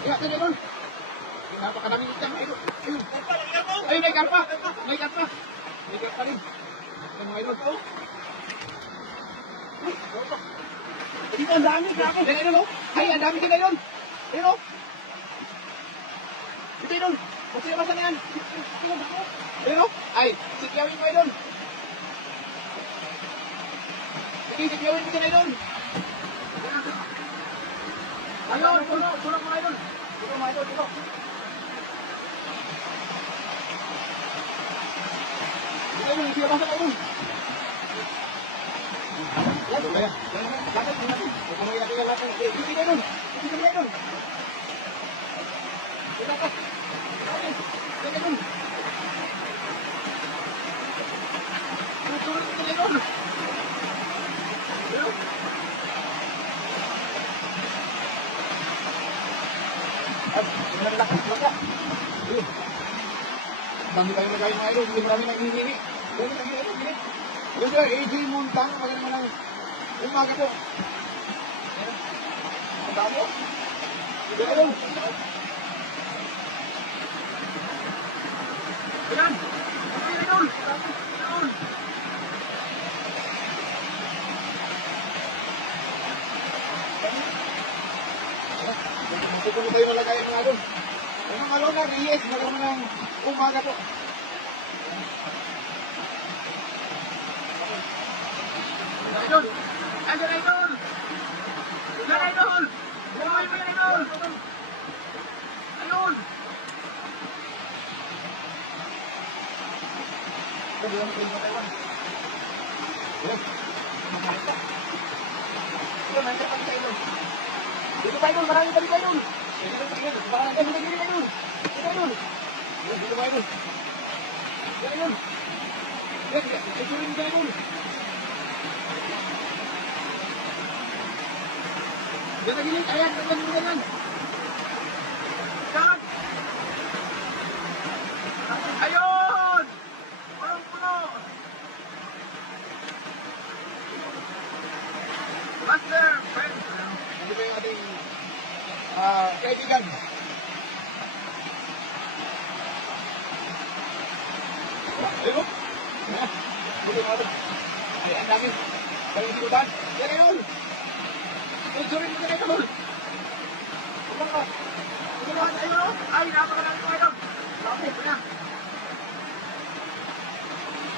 Kaya, ito idol. Napakadaming ikan mga idol. Ayun. Ayun, may karpa. May karpa. May karpa rin. Ayun mga idol. Dito ang dami, grabe. Yan idol, oh. Ay, ang dami din idol. Ayun, oh. Ito idol. Basta yung basa na yan. Ayun, oh. Ay, sikyawin mo idol. Sige, sikyawin mo din idol. Ayun, puno mga idol. Puno mga idol, dito. Ayun, siya basa na idol. Yan, kaya. Lakad mo natin. Huwag mo natin yung lakad. Ipin na idol. Ipin na idol. Ito ka. Ayun, yan idol. Tutuloy ito idol. Ayun. At, naglakas mo ka. Ayun. Dami tayong nagawin mga idol. Hindi marami nang hinihini. Ayun, ayun, ayun, ayun. Ayun sir, AJ Montang. Maganda mo ng umaga po. Ayun. Ang dami po. Ayun, ayun. Ayan. Ayun, ayun. Ayun. Matutulo tayo nalagay mga idol. Ayun mga Lona, Reyes. Maganda mo ng umaga po. Idol! Ayan, idol! Yan, idol! Buhay mo yan, idol! Ayun! Dito pa, idol! Marami pa dito, idol! Marami pa dito, idol! Dito, idol! Dito pa, idol! Yan, idol! Yan, ito rin dito, idol! Yan na gilid, ayan, yan. Yan! Ayun! Punong-puno! Master, friends! Ano ba yung ating kaibigan? Ayun! Buti natin. Ay, ang dami. Kayong sikutan. Yan, ayun! Tunsurin mo na kayo, tol. Kumang ka. Kumang ka, ayun, ay, napakalaki ko, ayun. Grabe, ito na.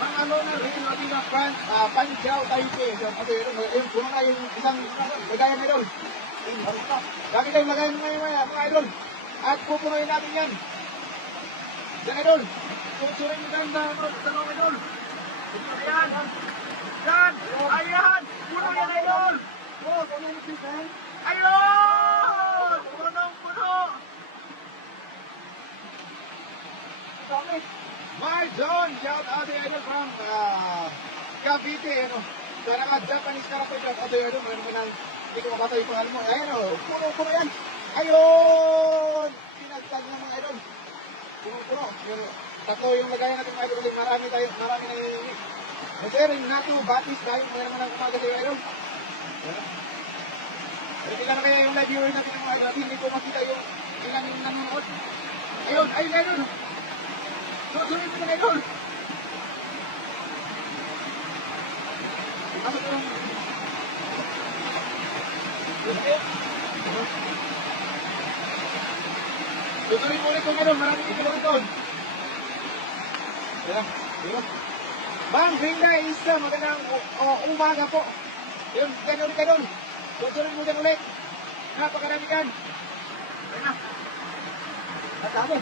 Mga Lona, Rin, Latina, France, Panchao, Taipei. Ayun, puno na yung isang lagayan na idol. Lagi tayong lagayan ngayon, mga idol. At pupunuin natin yan. Yan, idol. Tunsurin mo kayo sa mga idol. Ayan. Yan. Ayan. Puno yan, idol. Ayun! Punong-puno! Mark John, shout out to idol from Cavite, ano. Sana ka Japanese character, shout out to idol. Mayroon mo nang hindi ko makasa yung pangalan mo. Ayan, o. Puno-puno yan. Ayun! Pinagtag ng mga idol. Puno-puno. Tatlo yung lagayan natin mga idol. Marami na yung sir, Renato Batis tayo. Mayroon mo nang umaga sa idol. Tingnan na kaya yung live viewers natin ng mga idol. Hindi ko makita yung ilan yung nanonood. Ayun, ayun, ayun. Susunod mo na idol. Pasok yung... Susunod mo ulit yung idol. Maraming ito doon. Ayan, ayun. Ma'am, Brenda Isa, magandang umaga po. Yun, ganun. Susunod mo dyan ulit. Napakarami yan. Ayun na. At dami.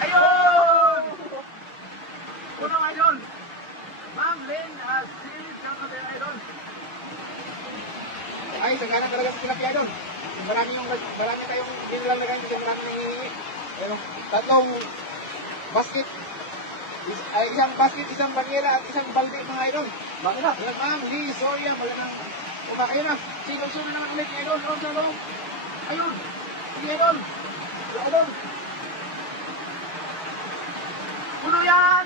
Ayun! Punong idol. Ma'am Lynn, Steve, Kakabel idol. Ay, sagana talaga sa tilapia idol. Marami tayong ginlang na ganyan kasi marami nangihingi. Ayun, tatlong basket. Isang basket, isang banyera at isang balde mga idol. Bakit na? Ma'am Lee Soria, magandang umakayo na. Sinong-sunod naman ulit ni idol. Ayun. Sige idol. Idol. Puno yan.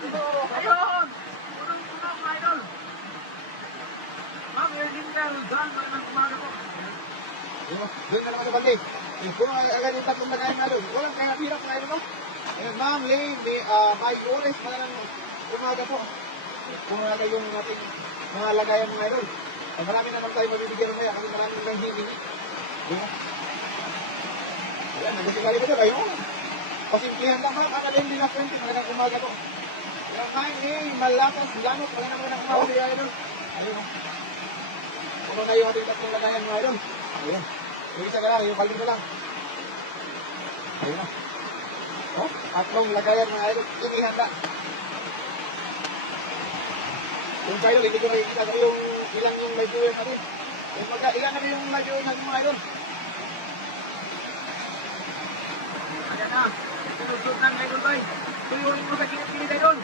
Ayun. Puno mga idol. Ma'am Erlinda Ruzan, magandang umaga po. Doon na naman sa bandi. Puno agad yung tatlong lagayan mga idol. Walang kaya hirap mga idol, no? Ma'am, Lane, may oras na ng umaga po. Puno agad yung ating mga lagayan mga idol. Marami naman tayo mabibigyan mamaya kasi maraming nang hihingi. Yan, nagkasikali ko dyan. Ayun. Pasimplihan lang ma'am. Akalain din na 20. Magandang umaga po. Yan, malakas, lanot. Magandang umaga mga idol. Ayun. Puno na yung ating tatlong lagayan mga idol. Ayun. Yung isa ka lang, yung kaldo lang. Ayun na. Oh, tatlong lagayan mga idol. Inihanda. Yung idol, hindi ko nakikita ko yung ilang yung may viewer natin. Yung ilan na yung may viewer natin mga idol. Ayan na. Sinusot ng idol bay. Tuyurin mo sa kinit-kinit idol.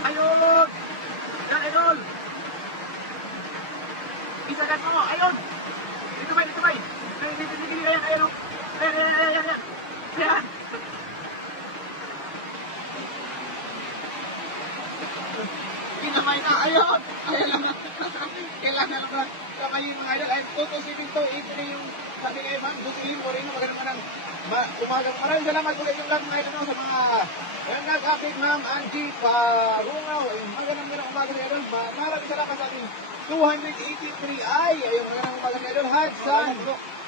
Ayun! Yan idol! Isagat mo! Ayun! Dito bay! Dito bay! Dito ayan! Ayun! Ayan! Ayan! Kinamay na! Ayun! Ayan lang na! Kailangan lang kamayin mga idol. Ay, 227 yung sabi kayo ma'am. Busilin mo rin na magandang manang umagang. Maraming salamat ulit yung lahat mga idol sa mga nag-update ma'am Angie Parungaw. Magandang umaga mga idol. Maraming salamat sa ating 283 ay ayun magandang umaga mga idol.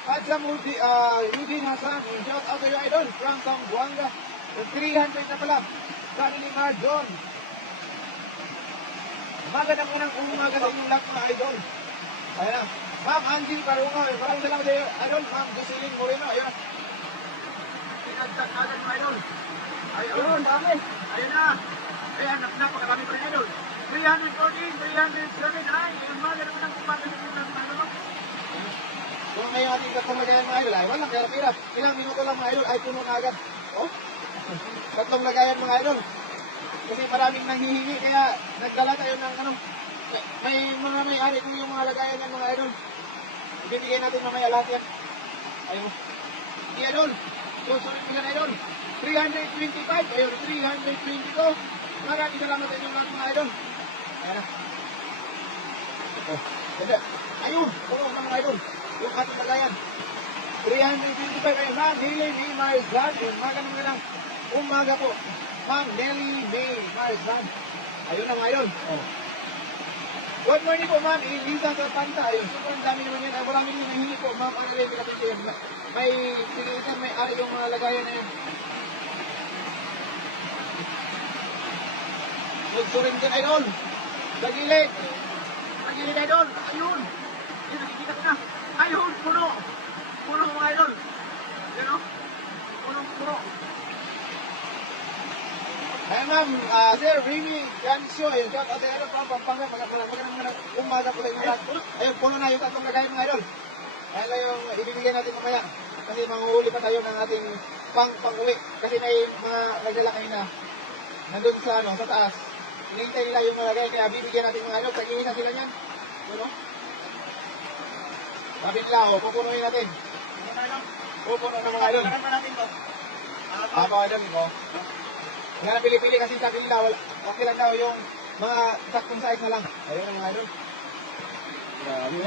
Hadsan Udin Hasan. Shout out to you idol from Zamboanga. 300 na pala. Sana ni Marjon. Magandang umaga sa inyong lahat mga idol. Ayan na. Ma'am Angie Parungaw. Maraming salamat sa iyo idol. Ma'am Jocelyn Moreno. Ayun na. Pinagtag agad mga idol. Ayun, dami. Ayun na. Ayan, napakadami pa rin idol. 314, 307. Ay, ayun magandang umaga sa inyong lahat mga idol. Kung ngayon ating tatlong mga idol, ay walang hirap-hirap. Ilang minuto lang mga idol, ay puno na agad. Oh? Tatlong lagayan mga idol. Kasi maraming nanghihingi, kaya nagdala tayo ng may mga may-ari kung yung mga lagayan ng mga idol. Ibibigay natin mamaya lahat yan. Ayun. Di idol. Susunod nila idol. 325. Ayun, 322. Maraming salamat sa inyong lahat mga idol. Ayan na. Oh, ganda. Ayun, puno ng mga idol. Yung ating lagayan. 325. Ayun, ma'am, Nelly May Marzan. Ayun, magandang umaga po. Ma'am Nelly May Marzan. Ayun na mga idol. Oh. Good morning po ma'am, Elisa sa Panta. Ayun, sobrang dami naman yan. Ay, maraming yung nahingi po. Ma'am, ano rin natin siya. May, sige isa, may ari yung mga lagayan na yun. Nagsurin din idol. Sa gilid. Sa gilid idol. Ayun. Ayun, nakikita ko na. Ayun, puno. Puno mga idol. Ayun o. Puno. Ayun ma'am, Sir Remy Gansyo, ayun, shout out sa idol from Pampanga, magandang umaga po sa inyo lahat. Ayun, puno na yung tatlong lagayan mga idol. Ayun lang yung ibibigyan natin mamaya. Kasi manguhuli pa tayo ng ating pang-uwi. Kasi may mga naglalakay na nandun sa taas. Hinihintay nila yung mga lagay, kaya bibigyan natin mga idol. Tag-iisa sila niyan. Puno. Sabi nila, pupunuin natin. Pupuno na mga idol. Ako idol, ikaw. Nga na pili-pili kasi sabi nila, okay lang daw yung mga saktong size na lang. Ayun ang mga idol. Grabe.